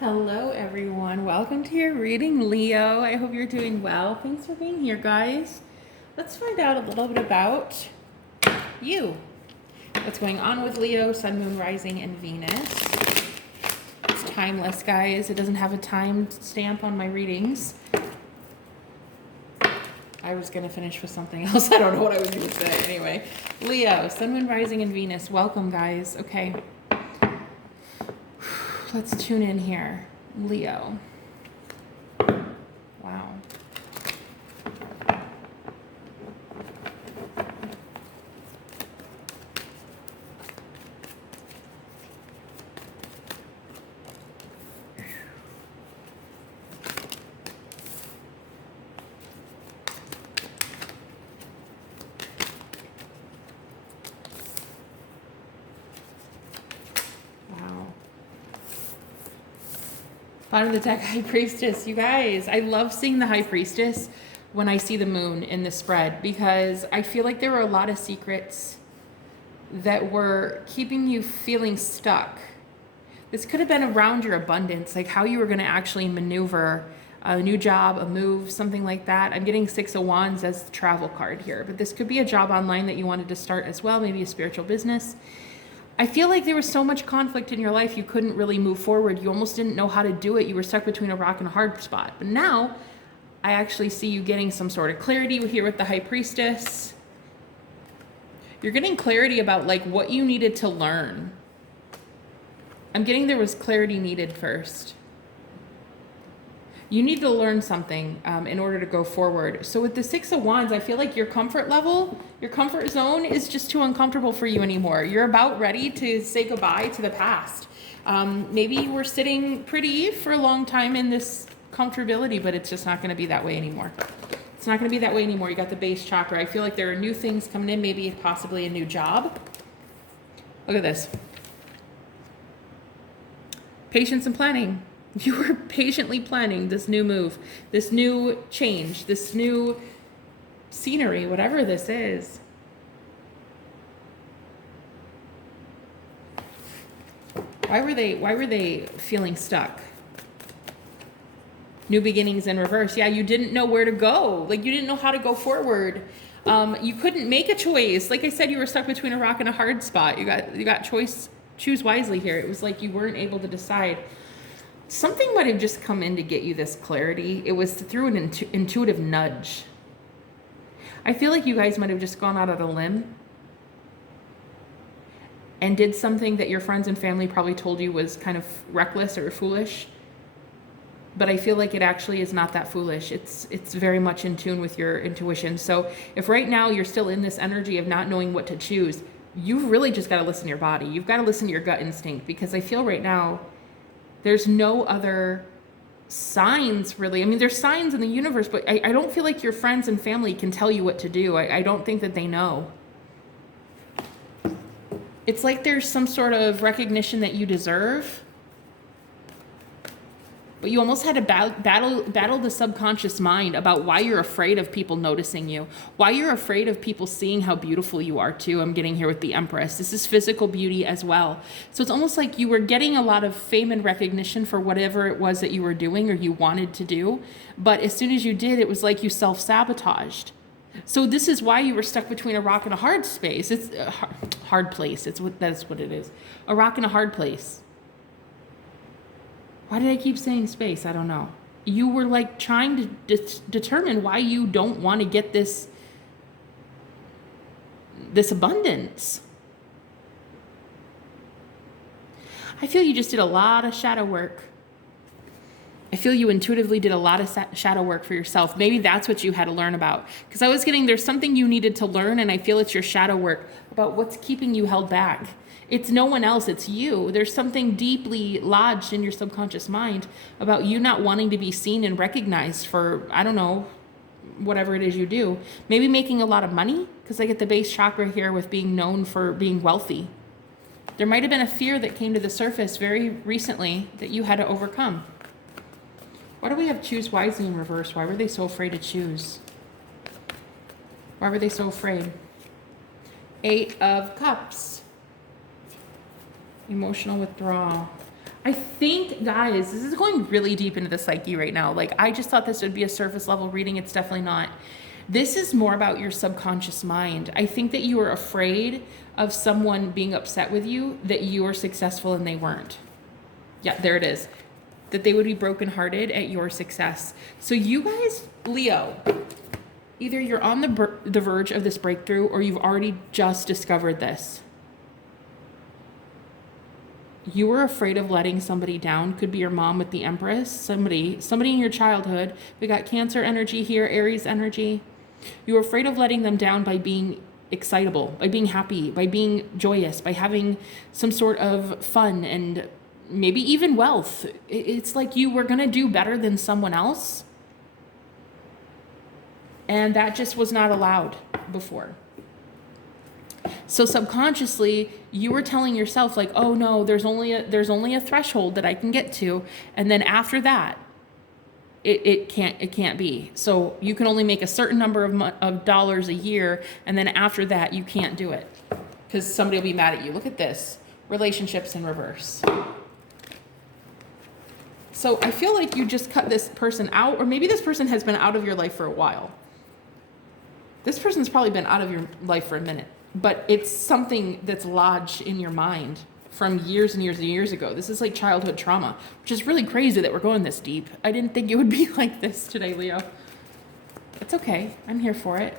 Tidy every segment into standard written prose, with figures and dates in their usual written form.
Hello everyone, welcome to your reading, Leo. I hope you're doing well. Thanks for being here, guys. Let's find out a little bit about you. What's going on with Leo, Sun, Moon, Rising, and Venus. It's timeless, guys. It doesn't have a time stamp on my readings. I was going to finish with something else. I don't know what I was going to say. Anyway, Leo, Sun, Moon, Rising, and Venus. Welcome, guys. Okay. Let's tune in here. Leo. Wow. Bottom of the deck, High Priestess. You guys, I love seeing the High Priestess when I see the moon in the spread because I feel like there were a lot of secrets that were keeping you feeling stuck. This could have been around your abundance, like how you were going to actually maneuver a new job, a move, something like that. I'm getting Six of Wands as the travel card here, but this could be a job online that you wanted to start as well, maybe a spiritual business. I feel like there was so much conflict in your life you couldn't really move forward. You almost didn't know how to do it. You were stuck between a rock and a hard spot. But now I actually see you getting some sort of clarity here with the High Priestess. You're getting clarity about like what you needed to learn. I'm getting there was clarity needed first. You need to learn something in order to go forward. So with the Six of Wands, I feel like your comfort level, your comfort zone is just too uncomfortable for you anymore. You're about ready to say goodbye to the past. Maybe you were sitting pretty for a long time in this comfortability, but it's just not going to be that way anymore. It's not going to be that way anymore. You got the base chakra. I feel like there are new things coming in, maybe possibly a new job. Look at this. Patience and planning. You were patiently planning this new move, this new change, this new scenery, whatever this is. Why were they feeling stuck? New beginnings in reverse. Yeah, you didn't know where to go. Like you didn't know how to go forward. You couldn't make a choice. Like I said, you were stuck between a rock and a hard spot. You got choose wisely here. It was like you weren't able to decide. Something might have just come in to get you this clarity. It was through an intuitive nudge. I feel like you guys might have just gone out on a limb and did something that your friends and family probably told you was kind of reckless or foolish. But I feel like it actually is not that foolish. It's very much in tune with your intuition. So if right now you're still in this energy of not knowing what to choose, you've really just got to listen to your body. You've got to listen to your gut instinct because I feel right now there's no other signs, really. I mean, there's signs in the universe, but I don't feel like your friends and family can tell you what to do. I don't think that they know. It's like there's some sort of recognition that you deserve, but you almost had to battle the subconscious mind about why you're afraid of people noticing you, why you're afraid of people seeing how beautiful you are too. I'm getting here with the Empress. This is physical beauty as well. So it's almost like you were getting a lot of fame and recognition for whatever it was that you were doing or you wanted to do. But as soon as you did, it was like you self-sabotaged. So this is why you were stuck between a rock and a hard space. It's a hard place. That's what it is. A rock and a hard place. Why did I keep saying space? I don't know. You were like trying to determine why you don't want to get this abundance. I feel you just did a lot of shadow work. I feel you intuitively did a lot of shadow work for yourself. Maybe that's what you had to learn about. Because I was getting there's something you needed to learn, and I feel it's your shadow work about what's keeping you held back. It's no one else, it's you. There's something deeply lodged in your subconscious mind about you not wanting to be seen and recognized for, I don't know, whatever it is you do. Maybe making a lot of money, because I get the base chakra here with being known for being wealthy. There might have been a fear that came to the surface very recently that you had to overcome. Why do we have choose wisely in reverse? Why were they so afraid to choose? Why were they so afraid? 8 of Cups. Emotional withdrawal. I think, guys, this is going really deep into the psyche right now. Like, I just thought this would be a surface level reading. It's definitely not. This is more about your subconscious mind. I think that you were afraid of someone being upset with you, that you were successful and they weren't. Yeah, there it is. That they would be brokenhearted at your success. So you guys, Leo, either you're on the verge of this breakthrough or you've already just discovered this. You were afraid of letting somebody down. Could be your mom with the Empress, somebody in your childhood. We got Cancer energy here, Aries energy. You were afraid of letting them down by being excitable, by being happy, by being joyous, by having some sort of fun and maybe even wealth. It's like you were going to do better than someone else. And that just was not allowed before. So subconsciously, you were telling yourself like, oh no, there's only a threshold that I can get to. And then after that, it can't be. So you can only make a certain number of dollars a year. And then after that, you can't do it because somebody will be mad at you. Look at this, relationships in reverse. So I feel like you just cut this person out, or maybe this person has been out of your life for a while. This person's probably been out of your life for a minute, but it's something that's lodged in your mind from years and years and years ago. This is like childhood trauma, which is really crazy that we're going this deep. I didn't think it would be like this today, Leo. It's okay. I'm here for it.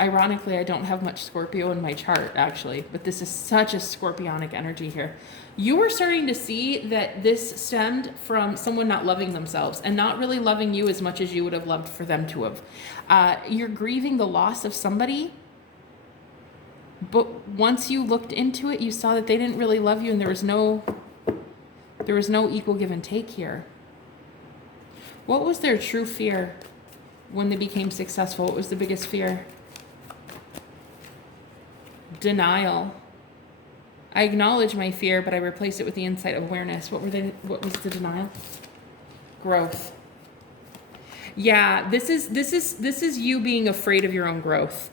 Ironically, I don't have much Scorpio in my chart, actually, but this is such a scorpionic energy here. You were starting to see that this stemmed from someone not loving themselves and not really loving you as much as you would have loved for them to have. You're grieving the loss of somebody, but once you looked into it, you saw that they didn't really love you and there was no equal give and take here. What was their true fear when they became successful? What was the biggest fear? Denial. I acknowledge my fear, but I replace it with the insight of awareness. What was the denial? Growth. Yeah, this is you being afraid of your own growth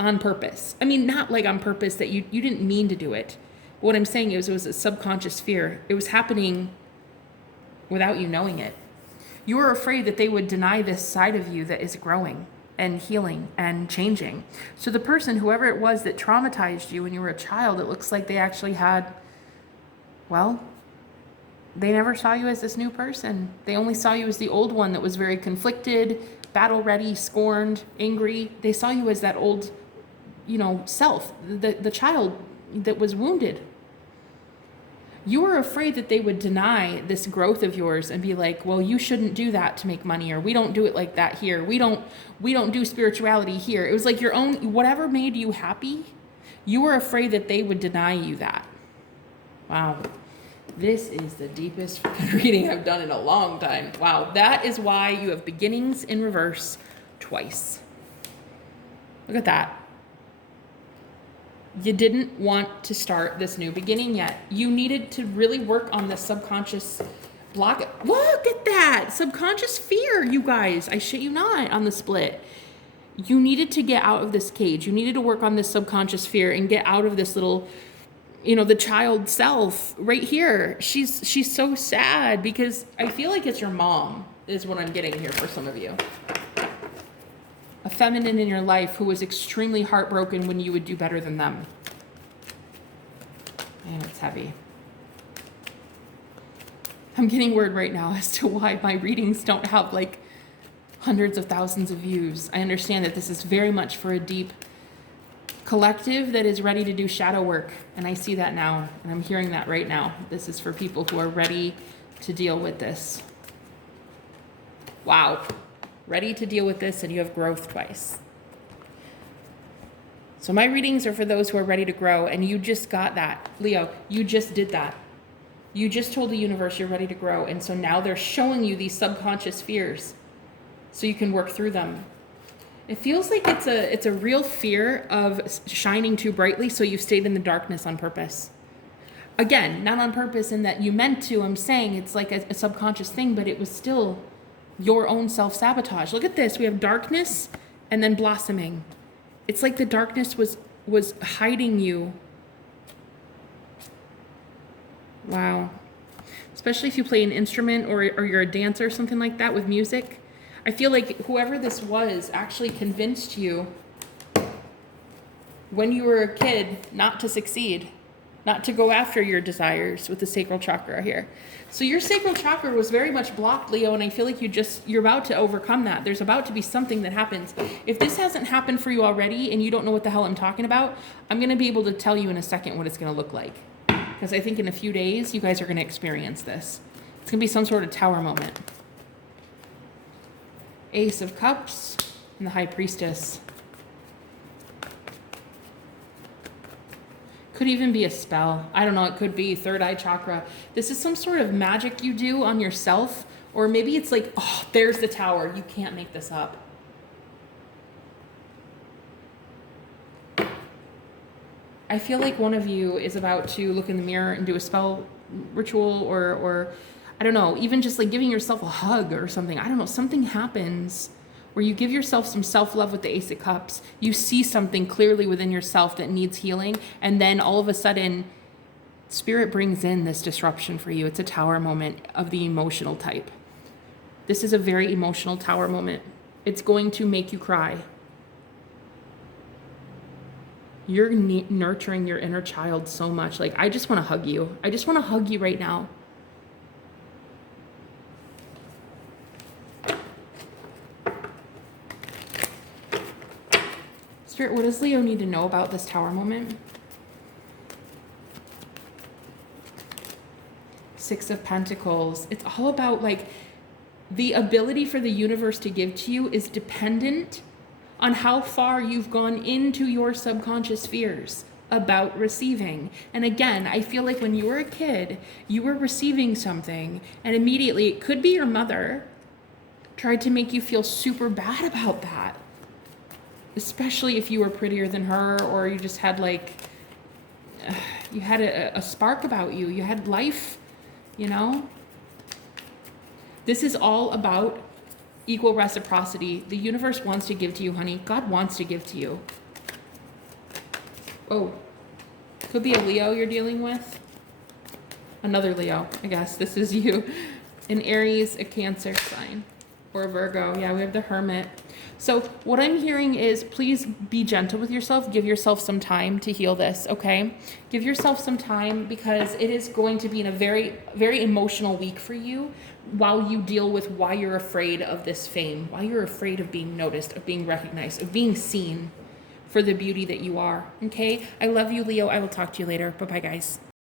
on purpose. I mean, not like on purpose that you didn't mean to do it. What I'm saying is it was a subconscious fear. It was happening without you knowing it. You were afraid that they would deny this side of you that is growing and healing and changing. So the person, whoever it was that traumatized you when you were a child, it looks like they actually had, well, they never saw you as this new person. They only saw you as the old one that was very conflicted, battle ready, scorned, angry. They saw you as that old, self, the child that was wounded. You were afraid that they would deny this growth of yours and be like, well, you shouldn't do that to make money, or we don't do it like that here. We don't do spirituality here. It was like your own, whatever made you happy, you were afraid that they would deny you that. Wow. This is the deepest reading I've done in a long time. Wow. That is why you have beginnings in reverse twice. Look at that. You didn't want to start this new beginning yet. You needed to really work on the subconscious block. Look at that. Subconscious fear, you guys. I shit you not, on the split. You needed to get out of this cage. You needed to work on this subconscious fear and get out of this little, the child self right here. She's so sad because I feel like it's your mom is what I'm getting here for some of you. A feminine in your life who was extremely heartbroken when you would do better than them. Man, it's heavy. I'm getting word right now as to why my readings don't have like hundreds of thousands of views. I understand that this is very much for a deep collective that is ready to do shadow work. And I see that now, and I'm hearing that right now. This is for people who are ready to deal with this. Wow. Ready to deal with this, and you have growth twice. So my readings are for those who are ready to grow, and you just got that. Leo, you just did that. You just told the universe you're ready to grow, and so now they're showing you these subconscious fears so you can work through them. It feels like it's a real fear of shining too brightly, so you've stayed in the darkness on purpose. Again, not on purpose in that you meant to. I'm saying it's like a subconscious thing, but it was still your own self-sabotage. Look at this. We have darkness and then blossoming. It's like the darkness was hiding you. Wow. especially if you play an instrument or you're a dancer or something like that with music. I feel like whoever this was actually convinced you when you were a kid not to succeed, not to go after your desires with the sacral chakra here. So your sacral chakra was very much blocked, Leo, and I feel like you're about to overcome that. There's about to be something that happens. If this hasn't happened for you already and you don't know what the hell I'm talking about, I'm going to be able to tell you in a second what it's going to look like. Because I think in a few days, you guys are going to experience this. It's going to be some sort of tower moment. Ace of Cups and the High Priestess. Could even be a spell. I don't know. It could be third eye chakra. This is some sort of magic you do on yourself. Or maybe it's like, oh, there's the tower. You can't make this up. I feel like one of you is about to look in the mirror and do a spell ritual or I don't know, even just like giving yourself a hug or something. I don't know. Something happens where you give yourself some self-love with the Ace of Cups. You see something clearly within yourself that needs healing. And then all of a sudden, Spirit brings in this disruption for you. It's a tower moment of the emotional type. This is a very emotional tower moment. It's going to make you cry. You're nurturing your inner child so much. Like, I just want to hug you. I just want to hug you right now. Spirit, what does Leo need to know about this tower moment? Six of Pentacles. It's all about like the ability for the universe to give to you is dependent on how far you've gone into your subconscious fears about receiving. And again, I feel like when you were a kid, you were receiving something and immediately, it could be your mother tried to make you feel super bad about that. Especially if you were prettier than her or you just had like, you had a spark about you. You had life, you know? This is all about equal reciprocity. The universe wants to give to you, honey. God wants to give to you. Oh, could be a Leo you're dealing with. Another Leo, I guess. This is you. An Aries, a Cancer sign, or a Virgo. Yeah, we have the Hermit. So what I'm hearing is please be gentle with yourself. Give yourself some time to heal this, okay? Give yourself some time because it is going to be in a very, very emotional week for you while you deal with why you're afraid of this fame, why you're afraid of being noticed, of being recognized, of being seen for the beauty that you are, okay? I love you, Leo. I will talk to you later. Bye-bye, guys.